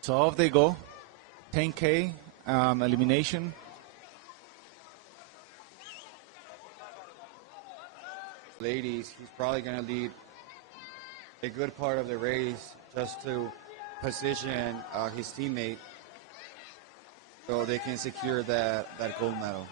So off they go, 10K elimination. Ladies, he's probably going to lead a good part of the race just to position his teammate so they can secure that gold medal.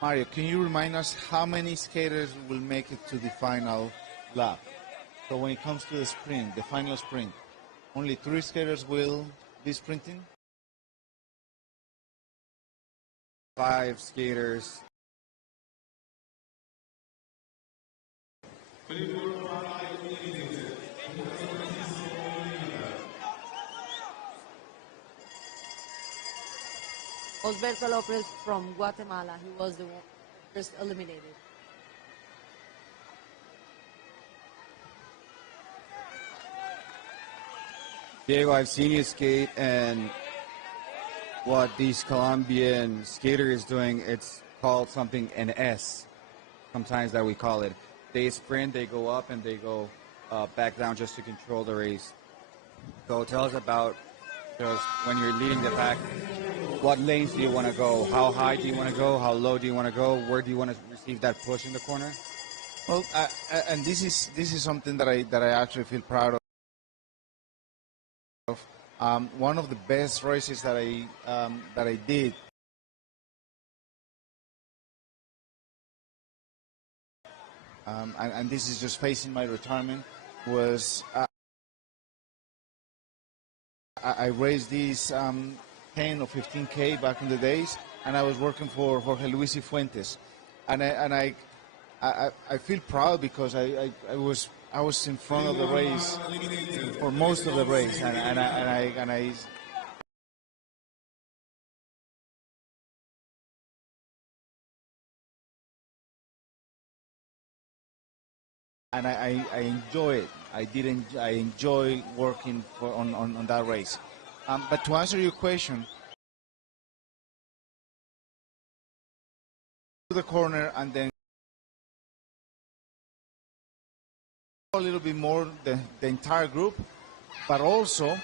Mario, can you remind us how many skaters will make it to the final lap? So when it comes to the sprint, the final sprint, only 3 skaters will be sprinting? 5 skaters. Osberto Lopez from Guatemala, he was the first eliminated. Diego, I've seen you skate, and what these Colombian skater is doing, it's called something an S, sometimes that we call it. They sprint, they go up, and they go back down just to control the race. So tell us about just when you're leading the pack, what lanes do you want to go? How high do you want to go? How low do you want to go? Where do you want to receive that push in the corner? Well, and this is something that I actually feel proud of. One of the best races that I did, and this is just facing my retirement, was I raced these 10 or 15K back in the days, and I was working for Jorge Luis y Fuentes, and I feel proud because I was in front of the race for most of the race, and I enjoy it. I enjoy working on that race. But to answer your question, to the corner and then a little bit more the entire group, but also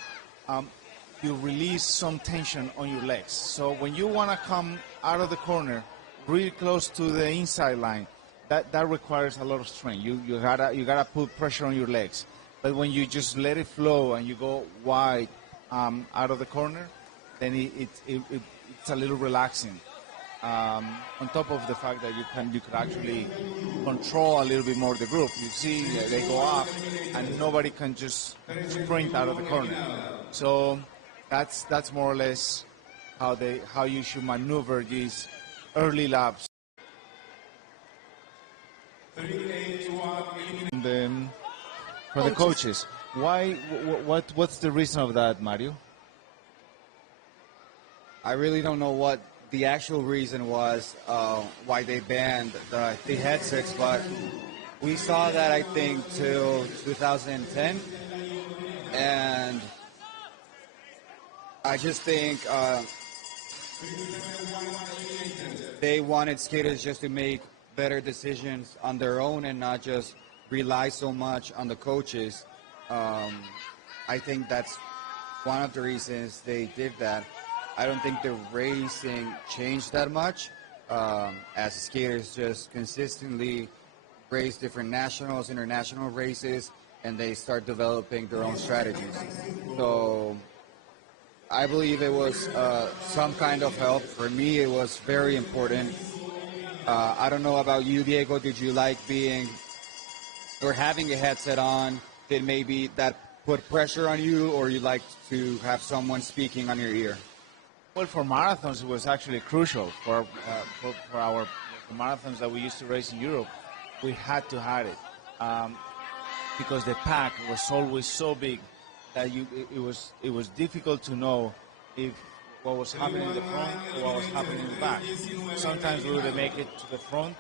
you release some tension on your legs. So when you want to come out of the corner really close to the inside line, that requires a lot of strength. You gotta put pressure on your legs. But when you just let it flow and you go wide out of the corner, then it's a little relaxing. On top of the fact that you could actually control a little bit more the group. You see, they go up, and nobody can just sprint out of the corner. So that's more or less how you should maneuver these early laps. And then for the coaches, what's the reason of that, Mario? I really don't know what the actual reason was why they banned the headsets, but we saw that, I think, till 2010, and I just think they wanted skaters just to make better decisions on their own and not just rely so much on the coaches. I think that's one of the reasons they did that. I don't think the racing changed that much as skaters just consistently race different nationals, international races, and they start developing their own strategies. So I believe it was some kind of help. For me, it was very important. I don't know about you, Diego. Did you like being or having a headset on? Did maybe that put pressure on you, or you like to have someone speaking on your ear? Well, for marathons, it was actually crucial. For our marathons that we used to race in Europe, we had to have it because the pack was always so big that it was difficult to know if what was happening in the front or what was happening in the back. Sometimes we would make it to the front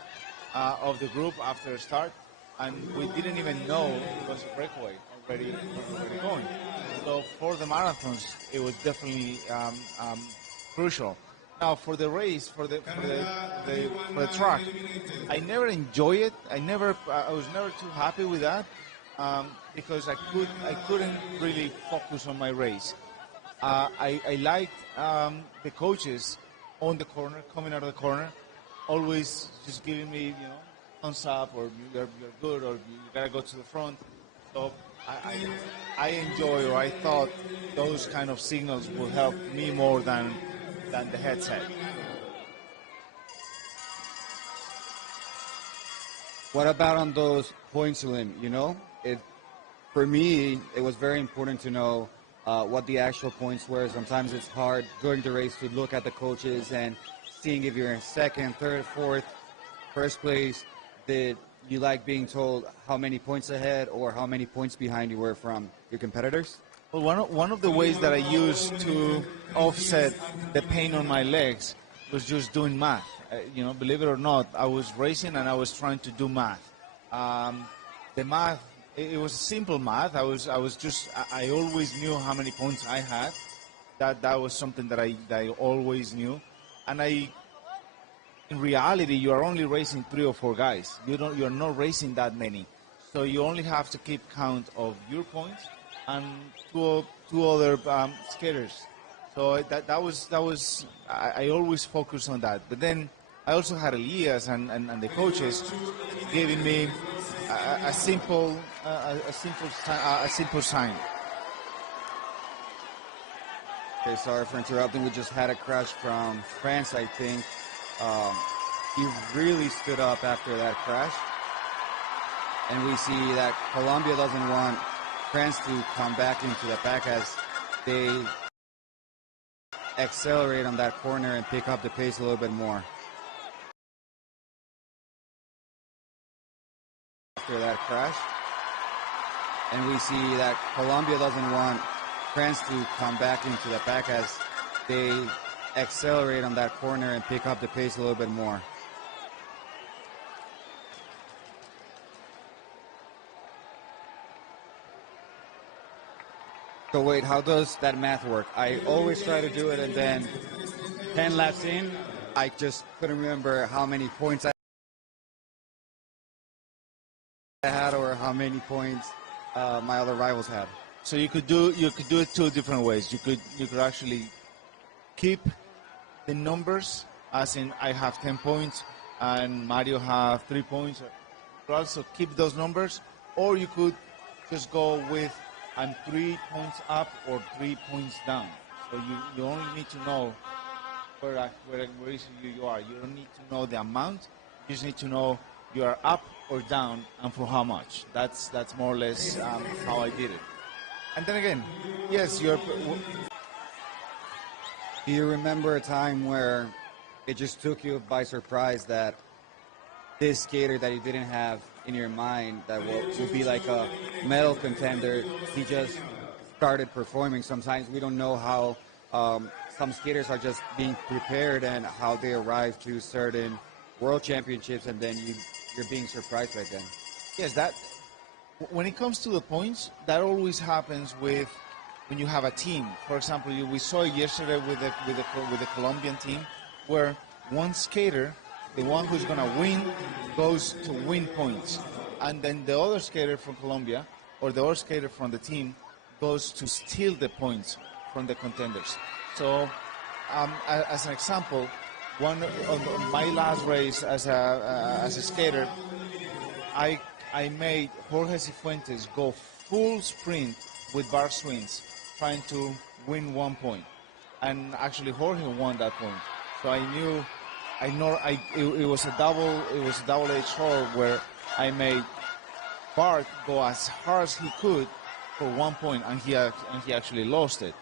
of the group after a start, and we didn't even know it was a breakaway already going. So for the marathons, it was definitely crucial. Now for the race, for the track, I never enjoy it. I was never too happy with that because I couldn't really focus on my race. I liked the coaches on the corner, coming out of the corner, always just giving me, thumbs up, or you're good, or you gotta go to the front. So I enjoy, or I thought those kind of signals will help me more than the headset. What about on those points, Lim? For me, it was very important to know what the actual points were. Sometimes it's hard during the race to look at the coaches and seeing if you're in second, third, fourth, first place. Did you like being told how many points ahead or how many points behind you were from your competitors? Well, one of the ways that I used to offset the pain on my legs was just doing math. Believe it or not, I was racing and I was trying to do math. The math, it was simple math. I always knew how many points I had. That was something that I always knew. And in reality, you are only racing 3 or 4 guys. You're not racing that many. So you only have to keep count of your points and two other skaters. So that was I always focused on that. But then I also had Elias and the coaches giving me a simple sign. Okay, sorry for interrupting. We just had a crash from France, I think. He really stood up after that crash. And we see that Colombia doesn't want France to come back into the pack as they accelerate on that corner and pick up the pace a little bit more. After that crash. And we see that Colombia doesn't want France to come back into the pack as they accelerate on that corner and pick up the pace a little bit more. So wait, how does that math work? I always try to do it, and then 10 laps in, I just couldn't remember how many points I had or how many points my other rivals had. So you could do it 2 different ways. You could actually keep the numbers, as in I have 10 points and Mario have 3 points. You could also keep those numbers, or you could just go with I'm 3 points up or 3 points down. So you only need to know where you are. You don't need to know the amount. You just need to know you are up or down and for how much. That's more or less how I did it. And then again, yes, you're. Do you remember a time where it just took you by surprise that this skater that you didn't have in your mind that will be like a medal contender, he just started performing? Sometimes we don't know how some skaters are just being prepared and how they arrive to certain world championships, and then you're being surprised right then. Yes, that when it comes to the points, that always happens with when you have a team. For example, we saw it yesterday with the Colombian team, where one skater, the one who's going to win, goes to win points, and then the other skater from Colombia or the other skater from the team goes to steal the points from the contenders. So, as an example, one of my last race as a skater, I made Jorge Cifuentes go full sprint with bar swings, trying to win 1 point, and actually Jorge won that point. So it was a double-edged sword where I made Bart go as hard as he could for 1 point, and he actually lost it.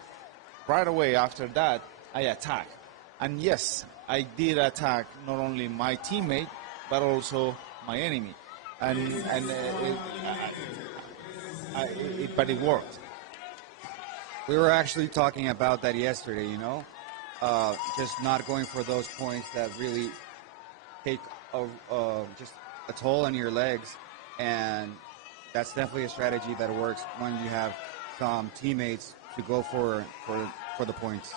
Right away after that, I attacked, and yes, I did attack not only my teammate but also my enemy, but it worked. We were actually talking about that yesterday, just not going for those points that really take just a toll on your legs, and that's definitely a strategy that works when you have some teammates to go for the points.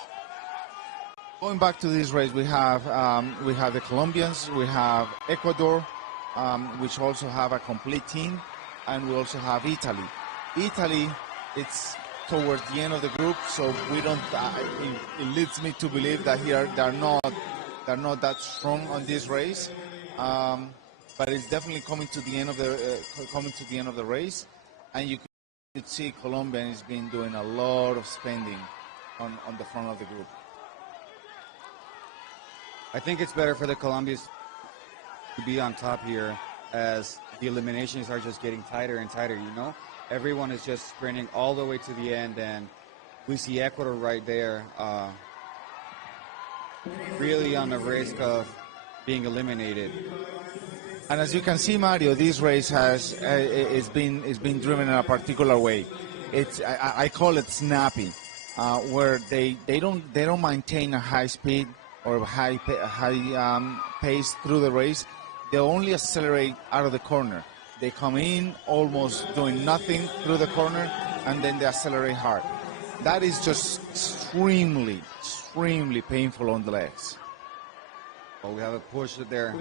Going back to this race, we have the Colombians, we have Ecuador, which also have a complete team, and we also have Italy. Italy, it's towards the end of the group, so we don't. It leads me to believe that here they're not that strong on this race, but it's definitely coming to the end of the race, and you could see Colombia has been doing a lot of spending on the front of the group. I think it's better for the Colombians to be on top here as the eliminations are just getting tighter and tighter, you know? Everyone is just sprinting all the way to the end, and we see Ecuador right there really on the risk of being eliminated. And as you can see, Mario, this race has it's been driven in a particular way. I call it snappy, where they don't maintain a high speed or high pace through the race. They only accelerate out of the corner. They come in almost doing nothing through the corner, and then they accelerate hard. That is just extremely painful on the legs. Oh, we have a push there.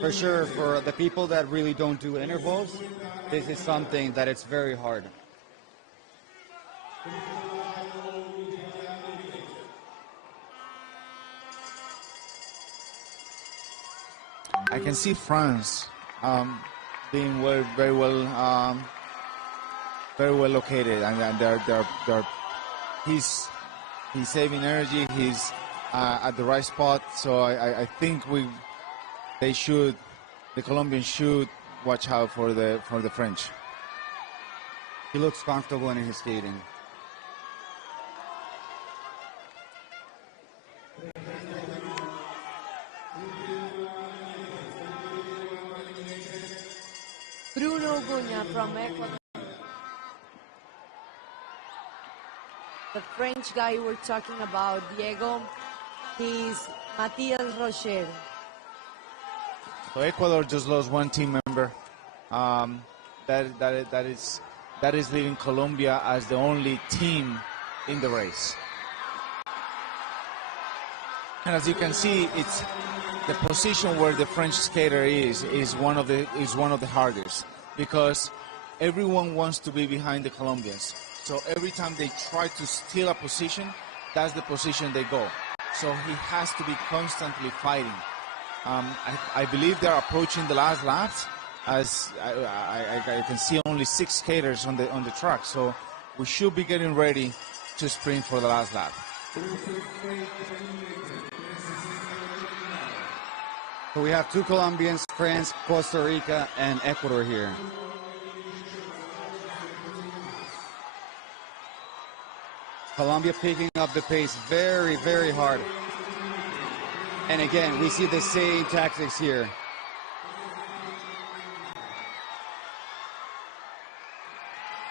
For sure, for the people that really don't do intervals, this is something that it's very hard. I can see France being very well located, and he's saving energy. He's at the right spot, so I think the Colombians should watch out for the French. He looks comfortable in his skating. Bruno Gunya from Ecuador. The French guy we're talking about, Diego, he's Matthias Rocher. So Ecuador just lost one team member. That is leaving Colombia as the only team in the race. And as you can see, it's the position where the French skater is one of the hardest, because everyone wants to be behind the Colombians. So every time they try to steal a position, that's the position they go. So he has to be constantly fighting. I believe they're approaching the last laps, as I can see only 6 skaters on the track. So we should be getting ready to sprint for the last lap. So we have 2 Colombians, France, Costa Rica, and Ecuador here. Colombia picking up the pace very, very hard. And again, we see the same tactics here.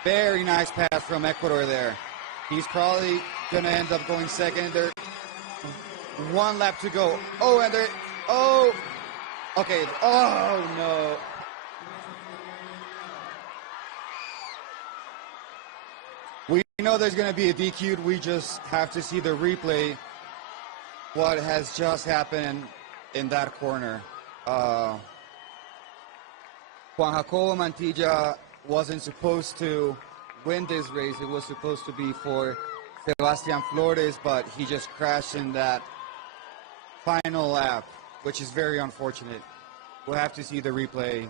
Very nice pass from Ecuador there. He's probably going to end up going second. There, 1 lap to go. Oh, and there, oh, okay. Oh, no. We know there's going to be a DQ. We just have to see the replay. What has just happened in that corner. Juan Jacobo Mantilla wasn't supposed to win this race. It was supposed to be for Sebastian Flores, but he just crashed in that final lap, which is very unfortunate. We'll have to see the replay